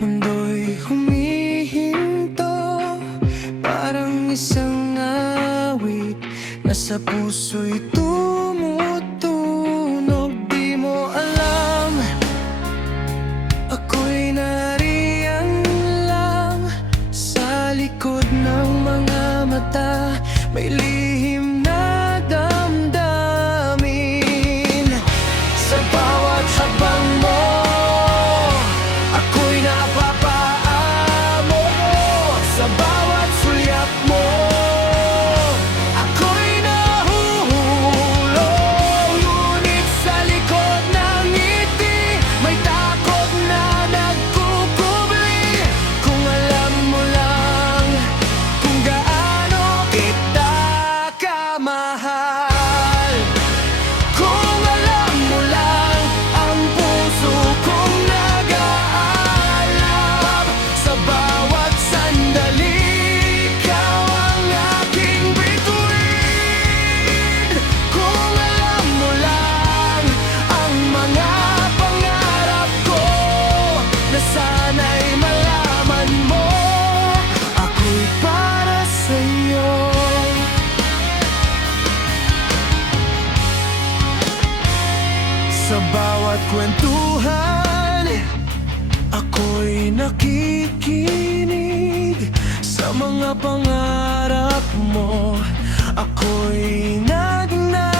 Mundo'y humihinto, parang isang awit na sa puso'y tumutunog. Di mo alam, ako'y nariyan lang sa likod ng mga mata. May lihim na damdamin sa bawat habang mo. Ako'y napapaamo sa bawat sulyap mo. Ako'y nahuhulog, ngunit sa likod ng ngiti may takot na nagkukubli. Kung alam mo lang kung gaano kita kamahal. Kung alam mo lang ang puso kong nag-aalab sa bawat sandali. Ikaw ang aking bituin. Kung alam mo lang ang mga pangarap ko na sana'y malaman mo. Ako'y para sa'yo. Sa bawat kwentuhan, ako'y nakikinig. Sa mga pangarap mo, ako'y nagnanais.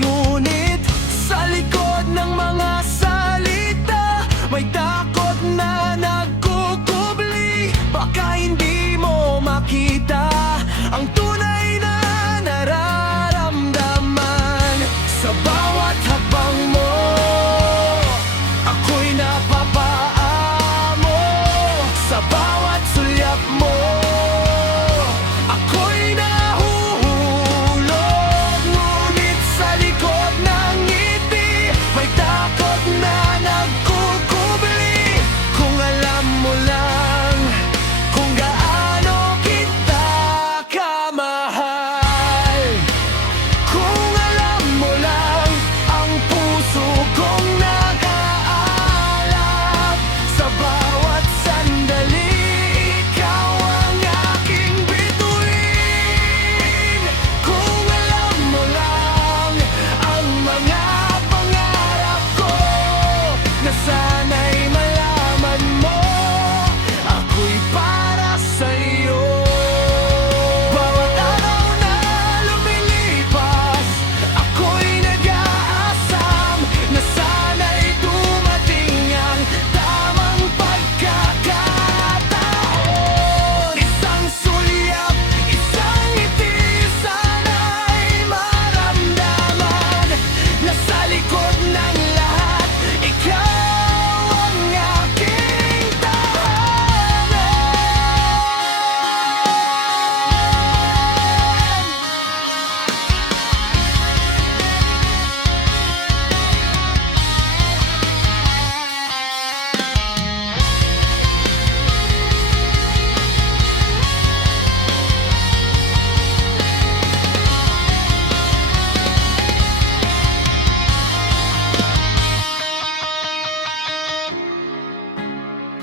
Ngunit sa likod ng mga salita may takot na nagkukubli. Baka hindi mo makita ang tunay na nararamdaman. Sa bawat habang mo, ako'y napapaamo sa bawat sulyap mo. Ako'y nahuhulog, ngunit sa likod ng ngiti may takot na nagkukubli. Kung alam mo lang kung gaano kita kamahal. Kung alam mo lang ang puso kong nag-aalab sa bawat sandali. Ikaw ang aking bituin. Kung alam mo lang ang mga pangarap ko na sana'y malaman mo. Ako'y para sa'yo. Bawat araw na lumilipas, ako'y nag-aasam na sana'y dumating ang tamang pagkakataon. Isang sulyap, isang ngiti, sana'y maramdaman na sa likod ng lahat ikaw ang aking tahanan.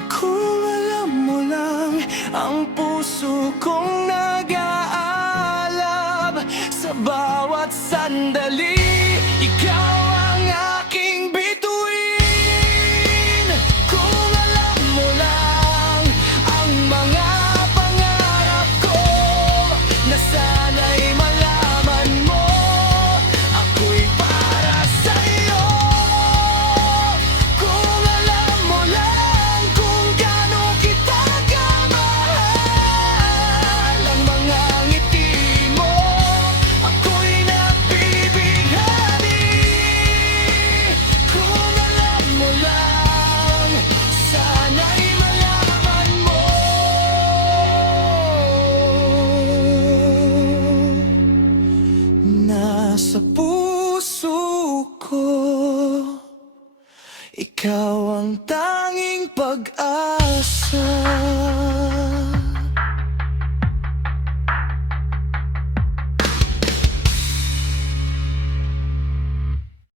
Kung alam mo lang ang puso kong nag-aalab sa bawat sandali. Ikaw ang aking bituin. Kung alam mo lang ang mga pangarap ko na sana'y malaman mo. Ako'y para sa'yo. Kung alam mo lang kung gaano kita kamahal. Ang mga ngiti mo, ako'y nabibighani. Kung alam mo lang, sana'y malaman mo. Nasa puso ko, ikaw ang tanging pag-asa.